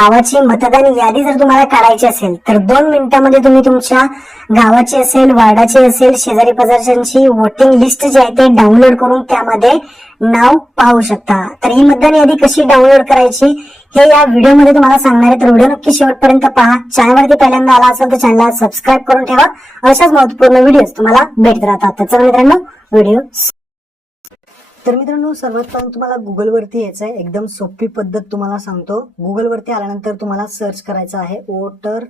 गावाची मतदान यादी जर तुम्हाला काढायची असेल तर दोन मिनिटांमध्ये तुम्ही तुमच्या गावाची असेल वार्डाची असेल शेजारी पाजारच्यांची वोटिंग लिस्ट जी आहे ते डाउनलोड करून त्यामध्ये नाव पाहू शकता. तर ही मतदान यादी कशी डाउनलोड करायची हे या व्हिडिओमध्ये तुम्हाला सांगणार आहे. तर व्हिडिओ नक्की शेवटपर्यंत पहा. चॅनलवरती पहिल्यांदा आला असेल तर चॅनलला सबस्क्राईब करून ठेवा. अशाच महत्त्वपूर्ण व्हिडिओ तुम्हाला भेटत राहतात. त्याचा मित्रांनो व्हिडिओ तर मित्रांनो सर्वात पहिल्यांदा तुम्हाला गुगलवरती यायचं आहे एकदम सोपी पद्धत तुम्हाला सांगतो. गुगलवरती आल्यानंतर तुम्हाला सर्च करायचं आहे. वोटर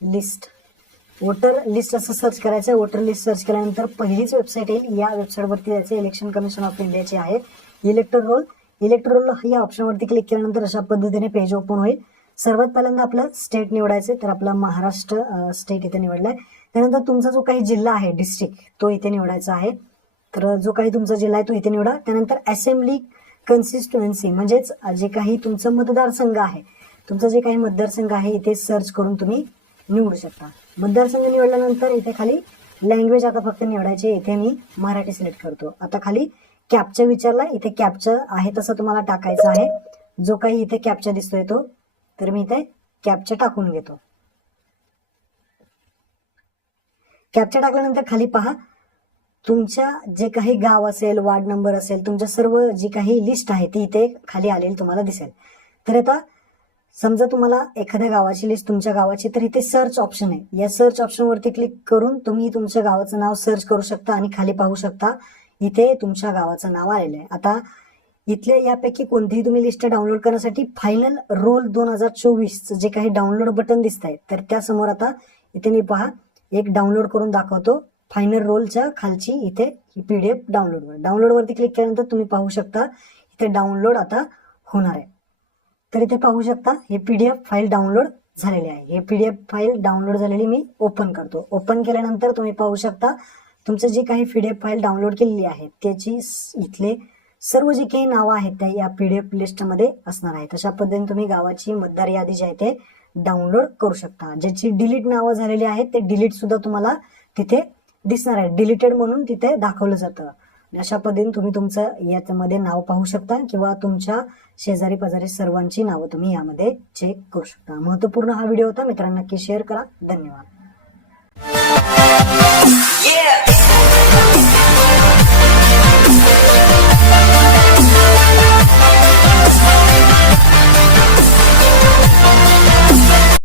लिस्ट वोटर लिस्ट असं सर्च करायचं आहे वोटर लिस्ट सर्च केल्यानंतर पहिलीच वेबसाईट येईल. या वेबसाईटवरती जायचं इलेक्शन कमिशन ऑफ इंडियाची आहे. इलेक्टर रोल इलेक्टर रोल या ऑप्शनवरती क्लिक केल्यानंतर अशा पद्धतीने पेज ओपन होईल. सर्वात पहिल्यांदा आपलं स्टेट निवडायचं तर आपला महाराष्ट्र स्टेट इथे निवडलाय. त्यानंतर तुमचा जो काही जिल्हा आहे डिस्ट्रिक्ट तो इथे निवडायचा आहे. तर जो काही तुमचा जिल्हा आहे तो इथे निवडा. त्यानंतर असेंब्ली कन्सिस्टन्सी म्हणजेच जे काही तुमचं मतदारसंघ आहे तुमचा जे काही मतदारसंघ आहे इथे सर्च करून तुम्ही निवडू शकता. मतदारसंघ निवडल्यानंतर इथे खाली लँग्वेज आता फक्त निवडायचे इथे मी मराठी सिलेक्ट करतो. आता खाली कॅपचा विचारला इथे कॅपचा आहे तसं तुम्हाला टाकायचं आहे. जो काही इथे कॅपचा दिसतोय तो तर मी इथे कॅपचा टाकून घेतो. कॅपचा टाकल्यानंतर खाली पहा तुमच्या जे काही गाव असेल वार्ड नंबर असेल तुमच्या सर्व जी काही लिस्ट आहे ती इथे खाली आलेली तुम्हाला दिसेल. तर आता समजा तुम्हाला एखाद्या गावाची लिस्ट तुमच्या गावाची तर इथे सर्च ऑप्शन आहे. या सर्च ऑप्शनवरती क्लिक करून तुम्ही तुमच्या गावाचं नाव सर्च करू शकता आणि खाली पाहू शकता इथे तुमच्या गावाचं नाव आलेलं आहे. आता इथल्या यापैकी कोणतीही तुम्ही लिस्ट डाउनलोड करण्यासाठी फायनल रोल दोन हजार चोवीसचं जे काही डाउनलोड बटन दिसत आहे तर त्यासमोर आता इथे मी पहा एक डाउनलोड करून दाखवतो. फायनल रोलच्या खालची इथे ही डी एफ डाउनलोडवर डाउनलोडवरती क्लिक केल्यानंतर तुम्ही पाहू शकता इथे डाउनलोड आता होणार आहे. तर इथे पाहू शकता हे P D F file download झालेली आहे. हे P D F file download झालेली मी ओपन करतो. ओपन केल्यानंतर तुम्ही पाहू शकता तुमचं जे काही P D F file download केलेली आहे त्याची इथले सर्व जे काही नावं आहेत त्या या पी डी एफ लिस्टमध्ये असणार आहेत अशा पद्धतीने तुम्ही गावाची मतदार यादी जी आहे ते डाउनलोड करू शकता. ज्याची डिलीट नावं झालेली आहेत ते डिलीट सुद्धा तुम्हाला तिथे दिसणार आहे. डिलिटेड म्हणून तिथे दाखवलं जातं. अशा पद्धतीने तुम्ही तुमचं याच्यामध्ये नाव पाहू शकता किंवा तुमच्या शेजारी पाजारी सर्वांची नावं तुम्ही यामध्ये चेक करू शकता. महत्त्वपूर्ण हा व्हिडिओ होता. मित्रांनो नक्की शेअर करा. धन्यवाद. Yeah!